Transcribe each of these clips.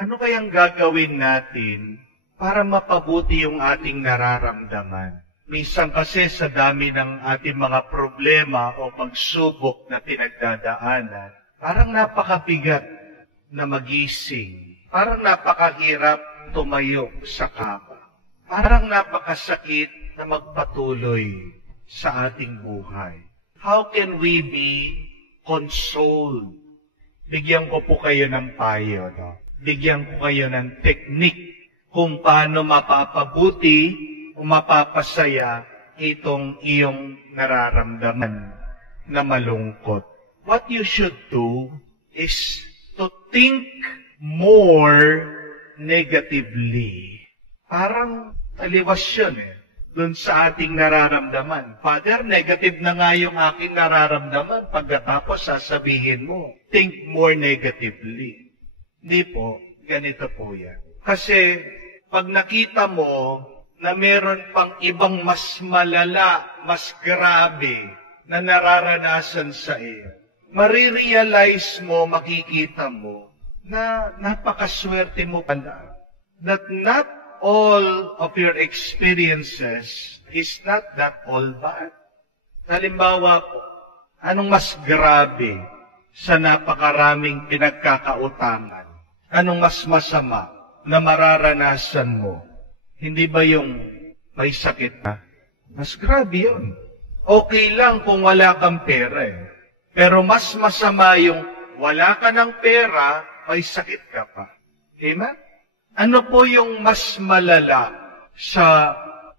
Ano kayang gagawin natin para mapabuti yung ating nararamdaman? Minsan kasi sa dami ng ating mga problema o pagsubok na pinagdadaanan, parang napakabigat na magising. Parang napakahirap tumayo sa kama. Parang napakasakit na magpatuloy sa ating buhay. How can we be consoled? Bigyan ko po kayo ng payo, no? Bigyan ko kayo ng technique kung paano mapapabuti o mapapasaya itong iyong nararamdaman na malungkot. What you should do is to think more negatively. Parang taliwas yun dun sa ating nararamdaman. Father, negative na nga yung aking nararamdaman. Pagkatapos sasabihin mo, think more negatively. Hindi po, ganito po yan. Kasi pag nakita mo na meron pang ibang mas malala, mas grabe na nararanasan sa iyo, marirealize mo, makikita mo, na napakaswerte mo pala. That not all of your experiences is not that all bad. Halimbawa po, anong mas grabe sa napakaraming pinagkakautangan? Anong mas masama na mararanasan mo? Hindi ba yung may sakit na? Mas grabe yun. Okay lang kung wala kang pera Pero mas masama yung wala ka ng pera, may sakit ka pa. Amen? Ano po yung mas malala sa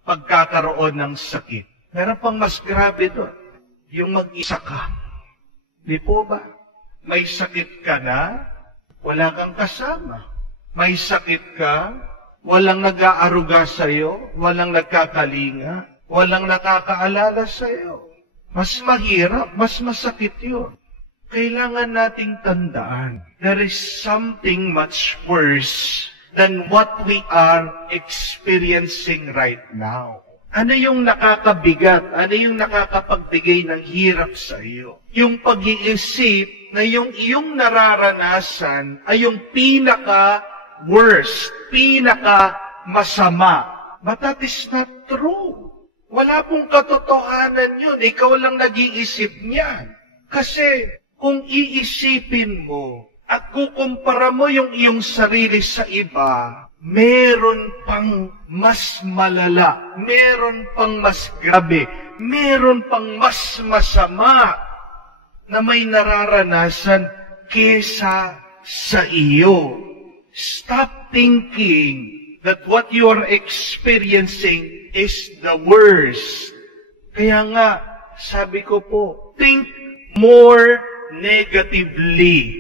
pagkakaroon ng sakit? Meron pang mas grabe doon. Yung mag-isa ka. Di po ba? May sakit ka na, wala kang kasama. May sakit ka, walang nag-aaruga sa'yo, walang nagkakalinga, walang nakakaalala sa'yo. Mas mahirap, mas masakit yun. Kailangan nating tandaan, there is something much worse than what we are experiencing right now. Ano yung nakakabigat? Ano yung nakakapagbigay ng hirap sa iyo? Yung pag-iisip na yung iyong nararanasan ay yung pinaka-worst, pinaka-masama. But that is not true. Wala pong katotohanan yun. Ikaw lang nag-iisip niyan. Kasi kung iisipin mo at kukumpara mo yung iyong sarili sa iba, meron pang mas malala, meron pang mas grabe, meron pang mas masama na may nararanasan kesa sa iyo. Stop thinking that what you are experiencing is the worst. Kaya nga, sabi ko po, think more negatively.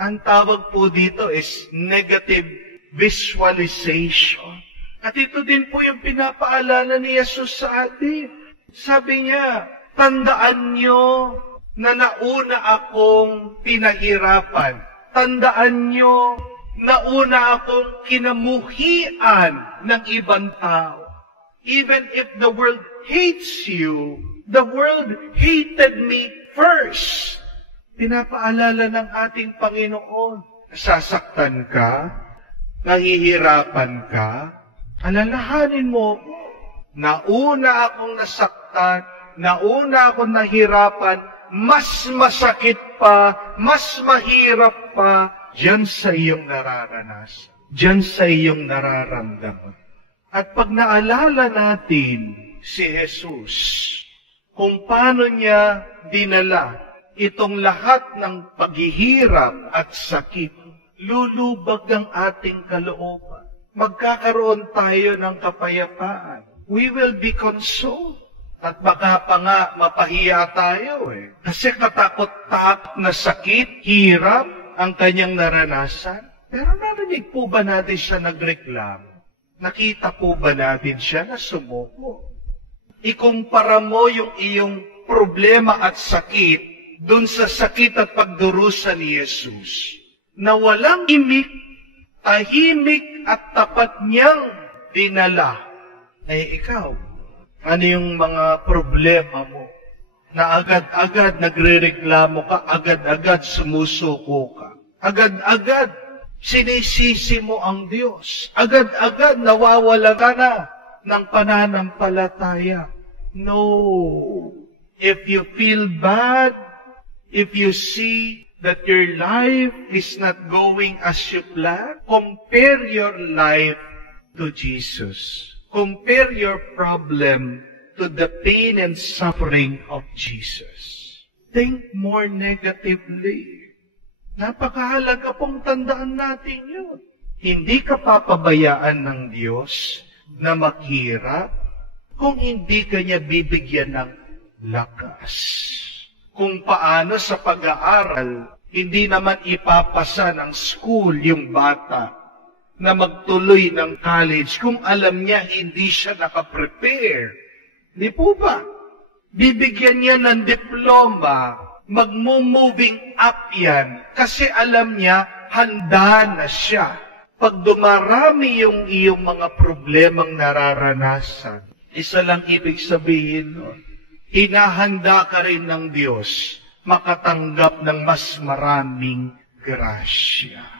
Ang tawag po dito is negative visualization. At ito din po yung pinapaalala ni Jesus sa atin. Sabi niya, tandaan niyo na nauna akong pinahirapan. Tandaan niyo na una akong kinamuhian ng ibang tao. Even if the world hates you, the world hated me first. Pinapaalala ng ating Panginoon, sasaktan ka, nahihirapan ka, alalahanin mo, nauna akong nasaktan, nauna akong nahirapan, mas masakit pa, mas mahirap pa, diyan sa iyong nararanasan, diyan sa iyong nararamdaman. At pag naalala natin si Jesus, kung paano niya dinala itong lahat ng paghihirap at sakit, lulubag ang ating kalooban. Magkakaroon tayo ng kapayapaan. We will be consoled. At baka pa nga mapahiya tayo Kasi katakot-takot na sakit, hirap ang kanyang naranasan. Pero narinig po ba natin siya nagreklamo? Nakita po ba natin siya na sumuko? Ikumpara mo yung iyong problema at sakit dun sa sakit at pagdurusa ni Jesus, na walang imik, tahimik at tapat niyang dinala. Ikaw, ano yung mga problema mo? Na agad-agad nagrereklamo ka, agad-agad sumusuko ka. Agad-agad Sinisisi mo ang Diyos. Agad-agad nawawala ka na ng pananampalataya. No. If you feel bad, if you see that your life is not going as you plan, compare your life to Jesus. Compare your problem to the pain and suffering of Jesus. Think more negatively. Napakahalaga pong tandaan natin yun. Hindi ka papabayaan ng Diyos na maghirap kung hindi ka niya bibigyan ng lakas. Kung paano sa pag-aaral, hindi naman ipapasa ng school yung bata na magtuloy ng college kung alam niya hindi siya nakaprepare. Di po ba? Bibigyan niya ng diploma, magmo-moving up yan kasi alam niya handa na siya. Pag dumarami yung iyong mga problemang nararanasan, isa lang ibig sabihin nun, hinahanda ka rin ng Diyos makatanggap ng mas maraming grasya.